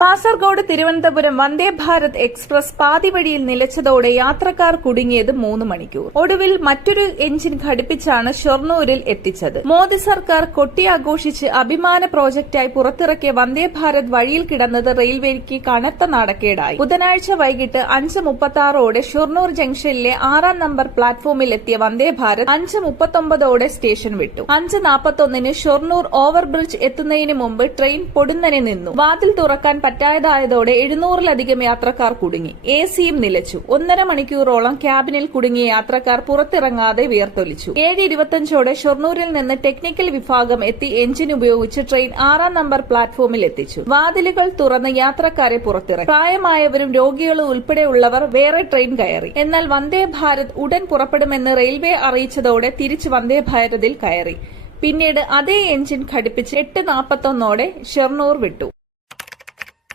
Kasaragod Thiruvananthapuram Vande Bharat express പാതിവഴിയിൽ നിലച്ചതോടെ യാത്രക്കാർ കുടുങ്ങിയത് 3 മണിക്കൂർ. ഒടുവിൽ മറ്റൊരു എഞ്ചിൻ ഘടിപ്പിച്ചാണ് ഷൊർണൂരിൽ എത്തിച്ചത്. മോദി സർക്കാർ കൊട്ടിയാഘോഷിച്ച് അഭിമാന പ്രോജക്ടായി പുറത്തിറക്കിയ വന്ദേ ഭാരത് വഴിയിൽ കിടന്നത് റെയിൽവേക്ക് കനത്ത നാണക്കേടായി. ബുധനാഴ്ച വൈകിട്ട് 5:36 ഷൊർണൂർ ജംഗ്ഷനിലെ 6-ാം നമ്പർ പ്ലാറ്റ്ഫോമിൽ എത്തിയ വന്ദേ ഭാരത് 5:39 സ്റ്റേഷൻ വിട്ടു. 5:41 ഷൊർണൂർ ഓവർബ്രിഡ്ജ് എത്തുന്നതിന് മുമ്പ് ട്രെയിൻ പൊടുന്നനെ നിന്നു. വാതിൽ തുറക്കാൻ പറ്റാതായതോടെ 700-ലധികം യാത്രക്കാർ കുടുങ്ങി. എസിയും നിലച്ചു. 1.5 മണിക്കൂറോളം ക്യാബിനിൽ കുടുങ്ങിയ യാത്രക്കാർ പുറത്തിറങ്ങാതെ വിയർത്തൊലിച്ചു. 7:25 ഷൊർണൂരിൽ നിന്ന് ടെക്നിക്കൽ വിഭാഗം എത്തി എഞ്ചിൻ ഉപയോഗിച്ച് ട്രെയിൻ 6-ാം നമ്പർ പ്ലാറ്റ്ഫോമിൽ എത്തിച്ചു. വാതിലുകൾ തുറന്ന് യാത്രക്കാരെ പുറത്തിറക്കി. പ്രായമായവരും രോഗികളും ഉൾപ്പെടെയുള്ളവർ വേറെ ട്രെയിൻ കയറി. എന്നാൽ വന്ദേ ഭാരത് ഉടൻ പുറപ്പെടുമെന്ന് റെയിൽവേ അറിയിച്ചതോടെ തിരിച്ച് വന്ദേ ഭാരതിൽ കയറി. പിന്നീട് അതേ എഞ്ചിൻ ഘടിപ്പിച്ച് 8:41 ഷൊർണൂർ വിട്ടു.